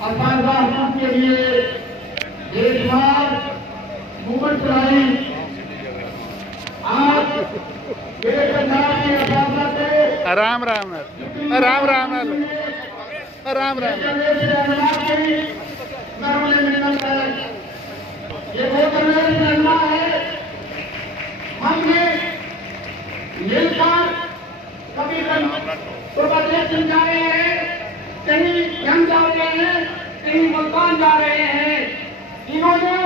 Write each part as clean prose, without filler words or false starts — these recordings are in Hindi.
असाधारण के लिए देशवार मूवमेंट चलाई। आज मेरे पंजाब की अदालत है राम राम राम राम राम राम ये वो करना है। हमने मिलकर कभी प्रदेश जा रहे हैं, कहीं जंग जा रहे हैं, कहीं मुल्तान जा रहे हैं। इन्होंने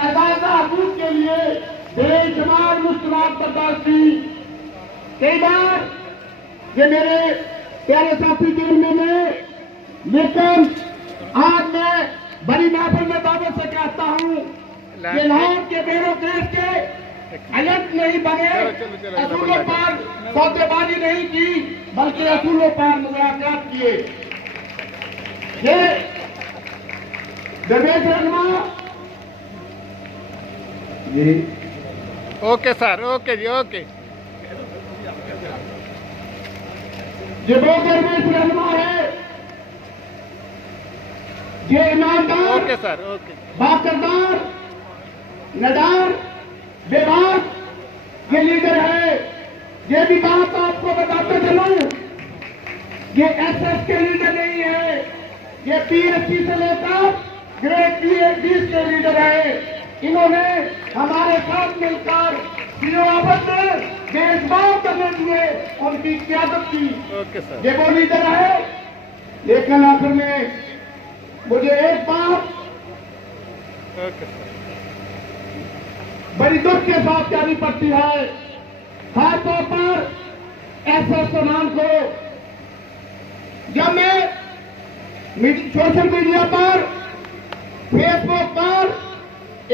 अदालत हकूक के लिए बेशुमार मुश्किलात बर्दाश्त की। कई बार ये मेरे प्यारे साथी जेल में, लेकिन आज मैं बड़ी महफिल में दावत से कहता हूँ कि लाहौर के बेरों देश के एजेंट नहीं बने, असूलों पर सौदेबाजी नहीं की, बल्कि असूलों पर मुलाकात किए। ये दरवेश रहनुमा जी। ओके सर, ओके जी, ओके। ये वो दरवेश रहनुमा है, ये ईमानदार, ओके सर, ओके, बाकरदार, नडार, बेबाक ये लीडर है। ये भी बात आपको बताते चलूं, ये एसएस के लीडर नहीं है, ये पीएससी से लेकर ग्रेड पीएचडी के लीडर है। इन्होंने हमारे साथ मिलकर सीओआबद में देशभाव करने दिए, उनकी क्यादत की। Okay sir. ये वो लीडर है। लेकिन आखिर में मुझे एक बात ओके सर, बड़ी दुख के साथ कहनी पड़ती है, खासतौर पर एसएस सुनाम को। जब मैं सोशल मीडिया पर, फेसबुक पर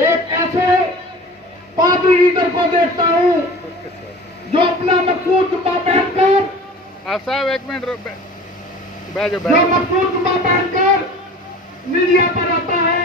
एक ऐसे पादरी लीडर को देखता हूं ओके सर। जो अपना मकसूद जुब्बा पहनकर, आप साहब एक मिनट बैठो जो मकसूद जुब्बा पहनकर मीडिया पर आता